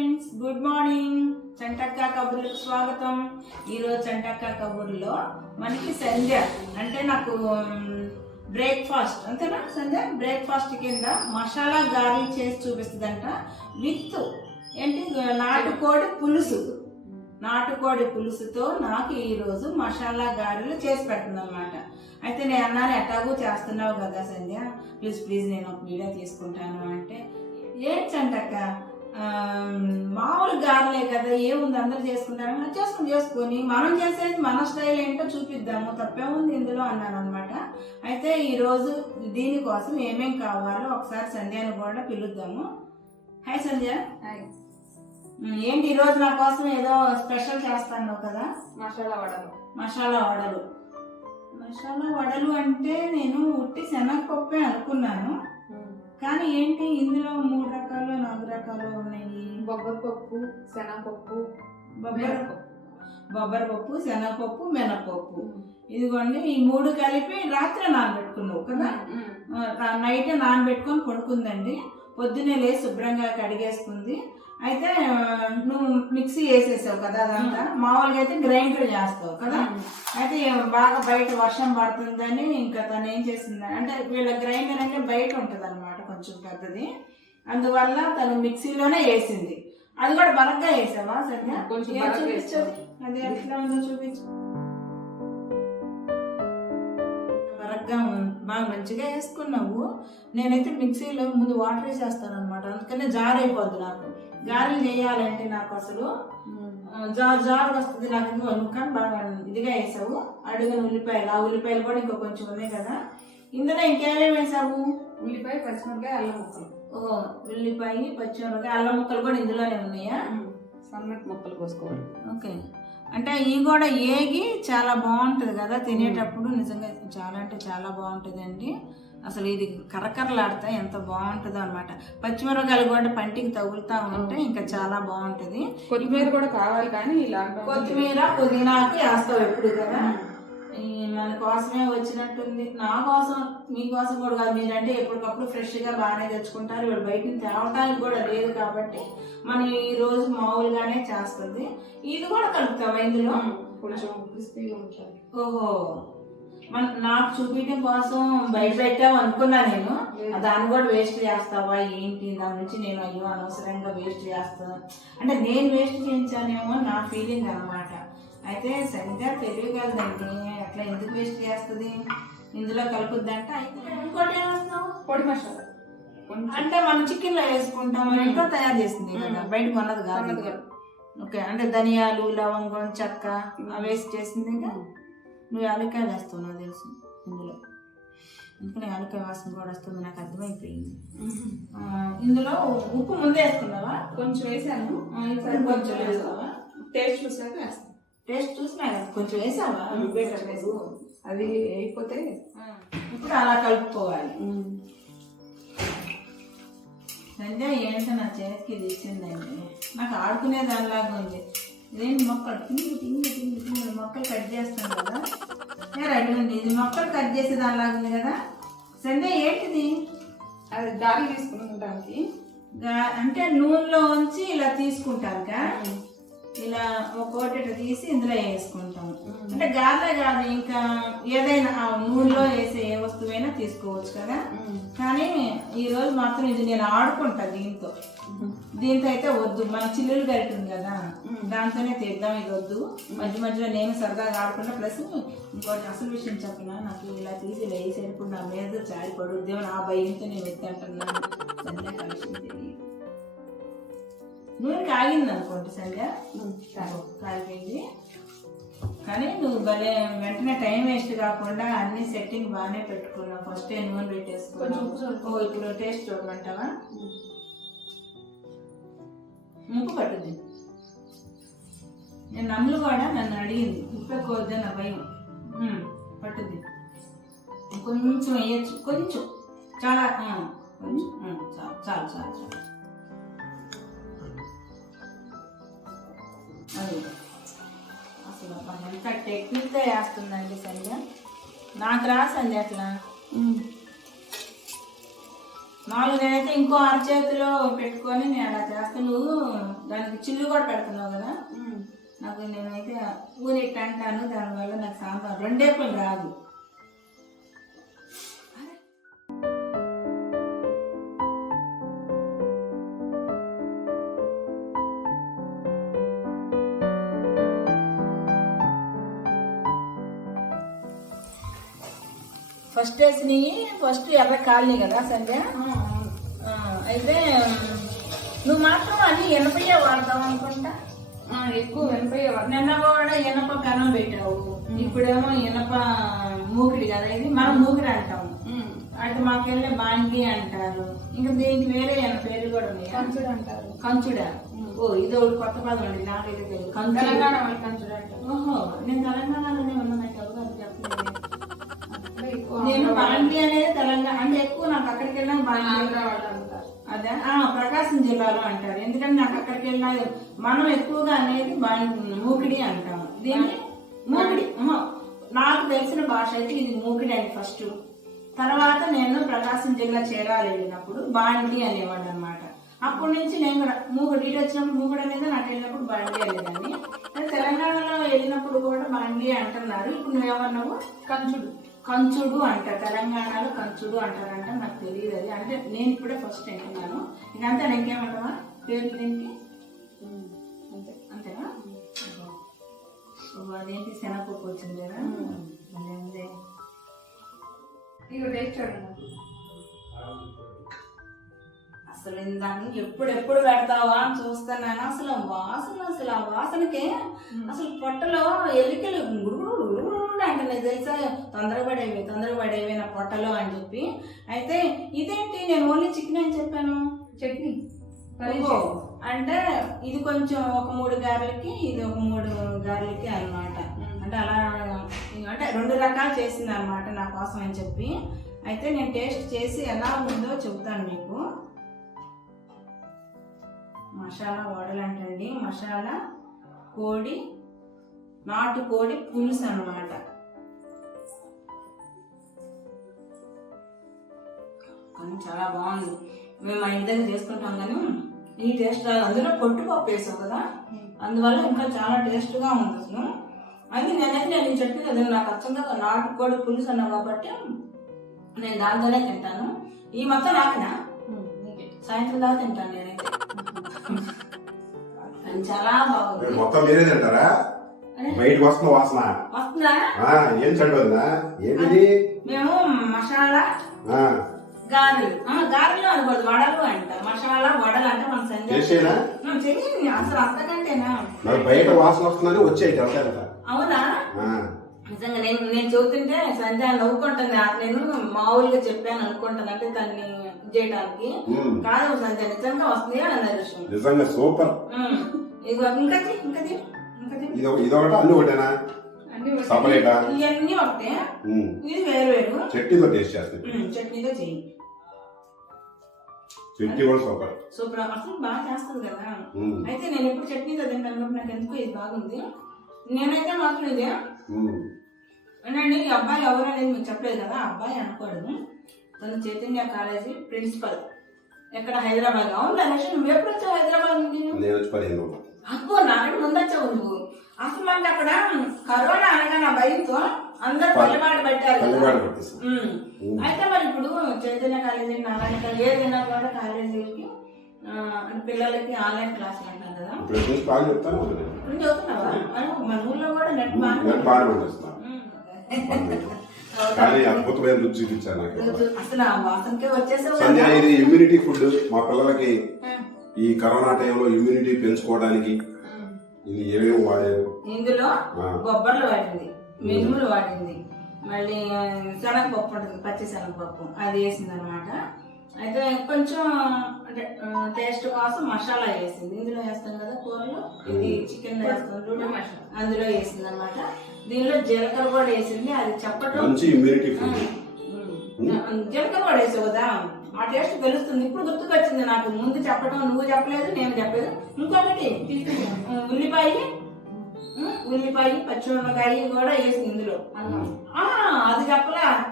Good morning Chantakka కబుర్లకు స్వాగతం. ఈరోజు చంటక్క కబుర్లో మనకి సంధ్య అంటే నాకు బ్రేక్ఫాస్ట్ అంతేనా సంధ్య? బ్రేక్ఫాస్ట్ కింద మసాలా గారెలు చేసి చూపిస్తుందంట. విత్ ఏంటి? నాటుకోడి పులుసు. నాటుకోడి పులుసుతో నాకు ఈరోజు మసాలా గారెలు చేసి పెడుతుందన్నమాట. అయితే నేను అన్నాను ఎట్లాగూ చేస్తున్నావు కదా సంధ్య? ప్లీజ్ ప్లీజ్ నేను ఒక వీడియో తీసుకుంటాను అంటే ఏంటంటక్క మామూలు గారెలే కదా ఏముంది అందరు చేసుకుంటారు "ఆ, చేసుకుని చేసుకొని మనం చేసేది మన స్టైల్ ఏంటో చూపిద్దాము. తప్పేముంది ఇందులో అన్నాను అనమాట అయితే ఈరోజు దీనికోసం ఏమేం కావాలో ఒకసారి సంధ్యను కూడా పిలుద్దాము. హాయ్ సంధ్య. ఉమ్, ఏంటి ఈరోజు నా కోసం ఏదో స్పెషల్ చేస్తాను కదా? మసాలా వడలు. మసాలా వడలు. మసాలా వడలు అంటే నేను ఉట్టి శనగపప్పే అనుకున్నాను. కానీ ఏంటి ఇందులో మూడు రకాలు నాలుగు రకాలు ఉన్నాయి. బొబ్బరి పప్పు శనగపప్పు బొబ్బర మినపప్పు. బొబ్బర పప్పు శనగపప్పు మినపప్పు. ఇదిగోండి ఈ మూడు కలిపి రాత్రి నానబెట్టుకున్నావు కదా? నైట్ నానబెట్టుకొని పడుకుందండి. పొద్దున్నే లేచి శుభ్రంగా కడిగేసుకుంది. అయితే నువ్వు మిక్సీ వేసేసావు కదా అదంతా? మామూలుగా అయితే గ్రైండర్ చేస్తావు కదా? అయితే బాగా బయట వర్షం పడుతుందని ఇంకా తను ఏం చేసింది అంటే వీళ్ళ గ్రైండర్ అంటే బయట ఉంటుంది అనమాట కొంచెం పెద్దది. అందువల్ల తను మిక్సీలోనే వేసింది. అది కూడా బలగ్గా వేసావా సరిగ్గా కొంచెం చూపించదు అది ఎట్లా ఉందో చూపించు. బలగ్గా ఉంది. బాగా మంచిగా వేసుకున్నావు. నేనైతే మిక్సీలో ముందు వాటర్ వేసేస్తాను అనమాట అందుకనే జార్ అయిపోద్ది నాకు. గారెలు చేయాలంటే నాకు అసలు జార్ జార్ వస్తుంది నాకు ఎందుకు అనుకొని బాగా ఇదిగా వేసావు. అడుగున ఉల్లిపాయలు ఆ ఉల్లిపాయలు కూడా ఇంకా కొంచెం ఉన్నాయి కదా. ఇందులో ఇంకేమేమి వేసావు? ఉల్లిపాయ పచ్చిమిరపకాయ అల్లం ముక్కలు. ఓ ఉల్లిపాయ పచ్చిమిరపకాయ అల్లం ముక్కలు కూడా ఇందులోనే ఉన్నాయా? సన్నటి ముక్కలు కోసుకోవాలి. ఓకే. అంటే ఇవి కూడా ఏగి చాలా బాగుంటుంది కదా తినేటప్పుడు. నిజంగా చాలా అంటే చాలా బాగుంటుందండి. అసలు ఇది కరకరలాడితే ఎంత బాగుంటుందో అనమాట పచ్చిమిరపకాయలు కూడా పంటికి తగులుతా ఉంటే ఇంకా చాలా బాగుంటుంది. కొత్తిమీర కూడా కావాలి కానీ లాక్డౌన్ కొత్తిమీర పుదీనాకు వేస్తావు ఎప్పుడు కదా. మన కోసమే వచ్చినట్టుంది. నా కోసం మీ కోసం కూడా కాదు మీరంటే ఎప్పటికప్పుడు ఫ్రెష్గా బాగానే తెచ్చుకుంటారు. ఇప్పుడు బయట నుంచి తేవటానికి కూడా లేదు కాబట్టి మనం ఈ రోజు మామూలుగానే చేస్తుంది. ఇది కూడా కలుపుతావా ఇందులో? కొంచెం క్రిస్పీగా ఉంటుంది ఓహో. మన నాకు చూపించడం కోసం బయట పెట్టావు అనుకున్నా నేను. దాన్ని కూడా వేస్ట్ చేస్తావా ఏంటి? దాని నుంచి నేను అయ్యో అనవసరంగా వేస్ట్ చేస్తాను. అంటే నేను వేస్ట్ చేయించానేమో నా ఫీలింగ్ అన్నమాట. అయితే సరిగ్గా తెలియగలదండి. అట్లా ఎందుకు వేస్ట్ చేస్తుంది? ఇందులో కలుపుద్దంట అయితే ఇంకోటి ఏమేస్తావు పొడి మసాలా. అంటే మనం చికెన్లో వేసుకుంటాం ఇంట్లో తయారు చేసింది కదా బయట కొన్నది కాదు. ఓకే అంటే ధనియాలు లవంగం చెక్క అవి వేసి చేసింది నువ్వు యాలక్కాయలు వేస్తావు నాకు తెలుసు ఇందులో. అందుకని యాలక్కాయ వాసన కూడా వస్తుంది నాకు అర్థమైపోయింది. ఇందులో ఉప్పు ముందే వేసుకున్నావా? కొంచెం వేసాను. కొంచెం వేసావా టేస్ట్ చూసాక వేస్తాను. టేస్ట్ చూసినా కదా కొంచెం వేసావా? రుబ్బేటప్పుడు అది అయిపోతే ఇప్పుడు అలా కలుపుకోవాలి. సంధ్య ఏంటో నా చేతికి ఇది ఇచ్చిందండి నాకు ఆడుకునే దానిలాగా ఉంది. ఇదేంటి మొక్కలు? టింగి టింగి టింగి టింగి మొక్కలు కట్ చేస్తాను కదా. ఉంది ఇది మొక్కలు కట్ చేసే దానిలాగా ఉంది కదా. సంధ్య ఏంటిది? అది దారి తీసుకుంటానికి అంటే నూనెలో ఉంచి ఇలా తీసుకుంటారు కా ఇలా ఒక్కోటి తీసి ఇందులో వేసుకుంటాం అంటే గారెలే కాదు ఇంకా ఏదైనా ఆ నూనెలో వేసే ఏ వస్తువైనా తీసుకోవచ్చు కదా. కానీ ఈ రోజు మాత్రం ఇది నేను ఆడుకుంటా దీంతో. దీంతో అయితే వద్దు. మన చిల్లులు గరిట ఉంది కదా దాంతోనే తీద్దాం ఇది వద్దు. మధ్య మధ్యలో నేను సరదాగా ఆడుకుంటా. ప్లస్ ఇంకోటి అసలు విషయం చెప్పిన? నాకు ఇలా తీసి ఇలా వేసేటప్పుడు నా మీద జారి పడుద్దేమో. నా భయంతో నేను ఎత్తంటున్నాను నూనె కాగింది అనుకోండి సంధ్య కాగిపోయింది కానీ నువ్వు భలే వెంటనే టైం వేస్ట్ కాకుండా అన్ని సెట్టింగ్ బాగానే పెట్టుకున్నావు. ఫస్ట్ నూనె పెట్టేసుకున్నావు. ఓ ఇప్పుడు టేస్ట్ చూడమంటావా? ముప్పు పట్టుద్ది. నేను నమ్ములు కూడా నన్ను అడిగింది. ఉప్పు ఎక్కువ వద్దని నా భయం. పట్టుద్ది. కొంచెం వేయచ్చు. కొంచెం. చాలా చాలు చాలు చాలు. అసలు ఎంత టెక్నిక్గా వేస్తుందండి సంధ్య నాకు రా సంధ్య అట్లా మామూలుగా నేనైతే ఇంకో అరచేతిలో పెట్టుకొని నేను అలా చేస్తాను నువ్వు దానికి చిల్లు కూడా పెడుతున్నావు కదా. నాకు నేనైతే ఊరిట్ అంటాను దానివల్ల నాకు సాంబార్. రెండేపులు రాదు. ఫస్ట్ వేసినవి ఫస్ట్ ఎర్ర కాలనీ కదా సంధ్య? అయితే నువ్వు మాత్రం అది ఎనభై వాడతావు అనుకుంటా? ఎక్కువ వెనపోయేవాడు నిన్న కూడా ఇనప కనం పెట్టావు. ఇప్పుడేమో ఇనప మూకిడి కదా ఇది మనం మూకిడి అంటాము అటు మాకెళ్ళే బాంగి అంటారు. ఇంకా దీనికి వేరే పేర్లు కూడా ఉన్నాయా? కంచుడు అంటారు. కంచుడా? ఓ ఇది ఒకటి కొత్త పదం అండి నాకైతే తెలియదు. తెలంగాణ వాళ్ళు కంచుడు అంటారు. ఓహో నేను తెలంగాణలోనే ఉన్నా నాకు ఎవరు అది చెప్పలేదు. నేను బాంగి అనేది తెలంగాణ అంటే ఎక్కువ నాకు అక్కడికి వెళ్ళినా వాళ్ళు అంటారు. అదే? ప్రకాశం జిల్లాలో అంటారు. ఎందుకంటే నాకు అక్కడికి వెళ్ళినా మనం ఎక్కువగా అనేది మూకిడి అంటాము. దీన్ని మూకిడి నాకు తెలిసిన భాష అయితే ఇది మూకిడి అండి ఫస్ట్. తర్వాత నేను ప్రకాశం జిల్లా చేరాలి వెళ్ళినప్పుడు బాండి అనేవాడు అనమాట అప్పటి నుంచి నేను కూడా మూగుడు ఇటు వచ్చినప్పుడు మూగుడు అనేది నాకు వెళ్ళినప్పుడు బాండి అనేదాన్ని. తెలంగాణలో వెళ్ళినప్పుడు కూడా బాండి అంటున్నారు. ఇప్పుడు నువ్వేమన్నావు కంచుడు. కంచుడు అంటారు తెలంగాణలో కంచుడు అంటారంట నాకు తెలియదు అది. అంటే నేను ఇప్పుడే ఫస్ట్ వింటున్నాను. ఇదంతా ఇంకేమంటావా పేరు దీనికి అంతే అంతేనా? అదేంటి శనగపప్పు వచ్చింది కదా? ఉంది. ఇక టేస్ట్ చూడండి. అసలు ఇందాక ఎప్పుడు ఎప్పుడు పెడతావా అని చూస్తున్నాను. అసలు ఆ వాసన అసలు ఆ వాసనకే అసలు పొట్టలో ఎలికలు అంటున్నాయి తెలుసా? తొందరపడేవి తొందరపడేవి నా పొట్టలో అని చెప్పి. అయితే ఇదేంటి? నేను ఓన్లీ చికెన్ అని చెప్పాను? చట్నీ. అంటే ఇది కొంచెం ఒక మూడు గారెలకి ఇది ఒక మూడు గారెలకి అన్నమాట. అంటే అలా అంటే రెండు రకాలు చేసింది అనమాట నా కోసం అని చెప్పి. అయితే నేను టేస్ట్ చేసి ఎలా ఉందో చెప్తాను మీకు. మసాలా వడలు అంటండి. మసాలా కోడి నాటు కోడి పులుసు అన్నమాట. చాలా బాగుంది. మేము మా ఇంటి దగ్గర చేసుకుంటాం కానీ ఈ టేస్ట్ రాదు. అందులో పొట్టు పప్పు వేసావు కదా? అందువల్ల ఇంకా చాలా టేస్ట్గా ఉంది అసలు. అయితే నేనైతే నేను ఈ చట్నీ కదా నాకు అచ్చంగా నాటుకోడి పులుసు అన్నావు కాబట్టి నేను దాంతోనే తింటాను. ఈ మొత్తం నాకేనా? నీకే. సాయంత్రం దాకా తింటాను నేనైతే. కానీ చాలా బాగుంది. మొత్తం మీరే తింటారా? బయటకు వస్తున్న వాసన. వస్తుందా? ఆ, ఏం చండుదా ఏంటిది? మేము మసాలా ఆ, గారెలు. ఆ, గారెలు అనకూడదు వడలు అంట. మసాలా వడలు అంటే మన సంజయ్ చేసేనా? చెయ్యి అసలు అంతకంటేనా మరి బయట వాసన వస్తుందని వచ్చేయి అవునా? నిజంగా నేను నేను చెబుతుంటే సంధ్య నవ్వుకుంటుంది. నేను మామూలుగా చెప్పాను అనుకుంటాను అంటే దాన్ని ఇది చేయడానికి కాదు సంధ్య నిజంగా వస్తుంది అని నిజంగా సూపర్. ఇదిగో ఇంకా ఇంకా. ఇది ఇదొకటి? అన్ని ఒకటేనా? అన్ని సపరేటా? ఇవన్నీ ఒకటే. ఇది వేరు వేరు. చట్నీతో టేస్ట్ చేస్తుంది. ఉమ్, చట్నీతో చెయ్యి. చట్నీ కూడా సూపర్. సూపర్. అసలు బాగా చేస్తుంది కదా. అయితే నేను ఎప్పుడు చట్నీతో తింటాను కాబట్టి నాకు ఎందుకు ఇది బాగుంది. నేనైతే మాత్రం ఇదే అండి ఈ అబ్బాయి ఎవరు అనేది మీకు చెప్పలేదు కదా. అబ్బాయి అనకూడదు తను చైతన్య కాలేజీ ప్రిన్సిపల్. ఎక్కడ? హైదరాబాద్ అవును రమేష్ నువ్వు ఎప్పుడు వచ్చావు హైదరాబాద్ నుండి? నేను వచ్చి పదిహేను నాకంటే ముందు వచ్చావు నువ్వు. అసలు అక్కడ కరోనా అనగా నా భయంతో అందరు పెట్టారు. అయితే మరి ఇప్పుడు చైతన్య కాలేజీ నారాయణ ఏదైనా కూడా అంటే పిల్లలకి ఆన్లైన్ క్లాసులు అంటారు కదా ఇప్పుడు బాగా చెప్తాను చదువుతున్నావా మన ఊర్లో కూడా నెట్ బాగా ఉమ్. కానీ అద్భుతమైన రుచి చూపించాను. ఇది ఇమ్యూనిటీ ఫుడ్ మా పిల్లలకి. ఈ కరోనా టైంలో ఇమ్యూనిటీ పెంచుకోవడానికి. ఇది ఏమేమి వాడారు ఇందులో ఆ. బొబ్బర్లు వాడింది మినుములు వాడింది. మళ్ళీ శనగపప్పు ఉంటుంది పచ్చి శనగపప్పు. అది వేసింది అనమాట అయితే కొంచెం అంటే టేస్ట్ కోసం మసాలా వేసింది. ఇందులో వేస్తాం కదా కూరలు? ఇది చికెన్ వేస్తాం చూడు అందులో వేసింది అనమాట దీనిలో జీలకర్ర కూడా వేసింది. అది చెప్పటం. జీలకర్ర కూడా వేసావు కదా? ఆ టేస్ట్ తెలుస్తుంది. ఇప్పుడు గుర్తుకొచ్చింది నాకు. ముందు చెప్పడం నువ్వు చెప్పలేదు నేను చెప్పలేదు. ఇంకొకటి ఉల్లిపాయ ఉల్లిపాయ పచ్చిమిరపకాయ కూడా వేసింది ఇందులో. అది చెప్పలా.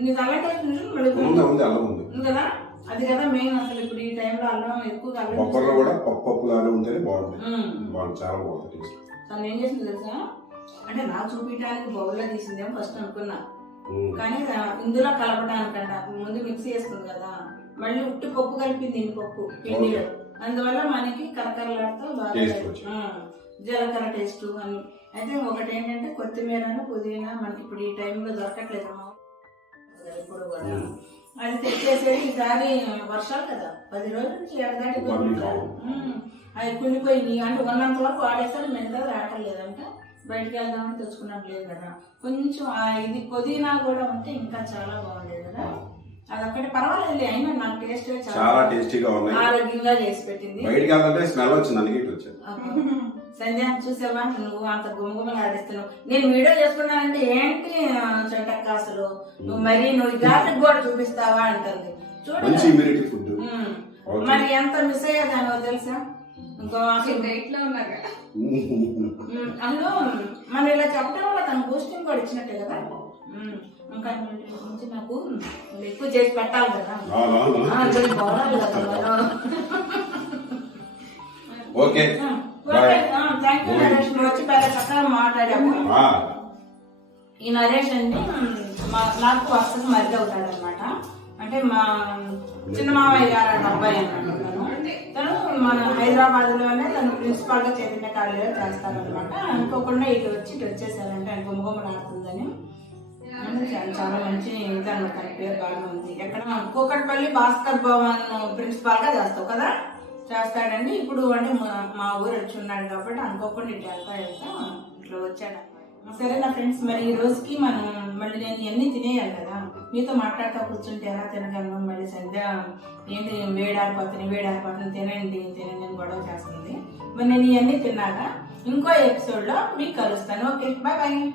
నీకు ఉంది ఉంది కదా? అది కదా మెయిన్ అసలు ఇప్పుడు ఈ టైంలో అల్లం కూడా పప్పు ఉంటేనే బాగుంటుంది. బాగుంది చాలా టేస్ట్ తను ఏం చేసింది తెలుసా? అంటే నాకు చూపించడానికి బౌల్లో తీసిందేమో ఫస్ట్ అనుకున్నా. కానీ ఇందులో కలపడానికంట. ముందు మిక్స్ చేసుకుంది కదా. మళ్ళీ ఉట్టి పప్పు కలిపింది పప్పు పిండిలో. అందువల్ల మనకి కరకరలాడుతూ బాగా జీలకర్ర టేస్ట్ అని. అయితే ఒకటి ఏంటంటే కొత్తిమీర పుదీనా మనకి ఇప్పుడు ఈ టైంలో దొరకట్లేదు. ఇప్పుడు కూడా. అది తెచ్చేసేది ఈసారి వర్షాలు కదా. పది రోజుల నుంచి ఎడదాటి అవును. అది కుళ్ళిపోయింది అంటే ఉన్నంత వరకు వాడేస్తాడు మిగతా రావట్లేదంట. బయటికి వెళ్దామని తెచ్చుకున్నట్టు లేదు కదా. కొంచెం ఇది పుదీనా కూడా ఉంటే ఇంకా చాలా బాగుండేది కదా. అది అక్కడ పర్వాలేదు అయినా నాకు టేస్ట్ చాలా టేస్టీగా ఉన్నాయి. ఆరోగ్యంగా చేసి పెట్టింది. బయటికి వెళ్తుంటే స్మెల్ వచ్చింది అందుకే ఇటు వచ్చాను. అబ్బా. సంధ్య చూసావా నువ్వు? అంత గుమగుమలు ఆడిస్తున్నావు. నేను వీడియో చేసుకున్నానంటే ఏంటి చెంటక్క అసలు? నువ్వు మరి నువ్వు గ్రాఫిక్ కూడా చూపిస్తావా అంటుంది. మంచి చూడు ఇమ్యూనిటీ ఫుడ్. మరి ఎంత మిస్ అయ్యేదానో తెలుసా? అసలు అందులో మనం ఇలా చెప్పడం వల్ల తన బూస్టింగ్ కూడా ఇచ్చినట్టే కదా. ఇంకా నుంచి నాకు ఎక్కువ చేసి పెట్టాలి కదా. ఓకే. Thank you Naresh. నువ్వు వచ్చి పెద్ద చక్కగా మాట్లాడాము ఆ, ఈ నరేష్ అండి నాకు వస్తుంది మరిది అవుతాడు అనమాట అంటే మా చిన్న మామయ్య గారు అబ్బాయి అన్నమాట మన హైదరాబాద్లోనే తను ప్రిన్సిపాల్ చెందిన చైతన్య కాలేజీలో చేస్తారనమాట అనుకోకుండా ఇటు వచ్చి ఇటు వచ్చేసారంటే ఆయన గుమగుమలాడుతుందని ఆడుతుందని చాలా- మంచి ఇదన్నమాట పేరు బాగా ఉంది. ఎక్కడ కూకట్పల్లి భాస్కర్ భవన్ ప్రిన్సిపాల్గా చేస్తావు కదా? చేస్తాడండి ఇప్పుడు అంటే మా- మా ఊరు వచ్చి ఉన్నాడు కాబట్టి అనుకోకుండా ఇటు వెళ్తా వెళ్తా ఇట్లా వచ్చాడు. సరే నా ఫ్రెండ్స్ మరి ఈ రోజుకి మనం మళ్ళీ నేను ఇవన్నీ తినేయాలి కదా. మీతో మాట్లాడుతూ కూర్చుంటే ఎలా తినగలను? మళ్ళీ సంధ్య ఏంటి వేడారిపోతుంది వేడారిపోతుంది తినండి తినండి అని గొడవ చేస్తుంది. మరి నేను ఇవన్నీ తిన్నాక ఇంకో ఎపిసోడ్లో మీకు కలుస్తాను. Okay bye bye.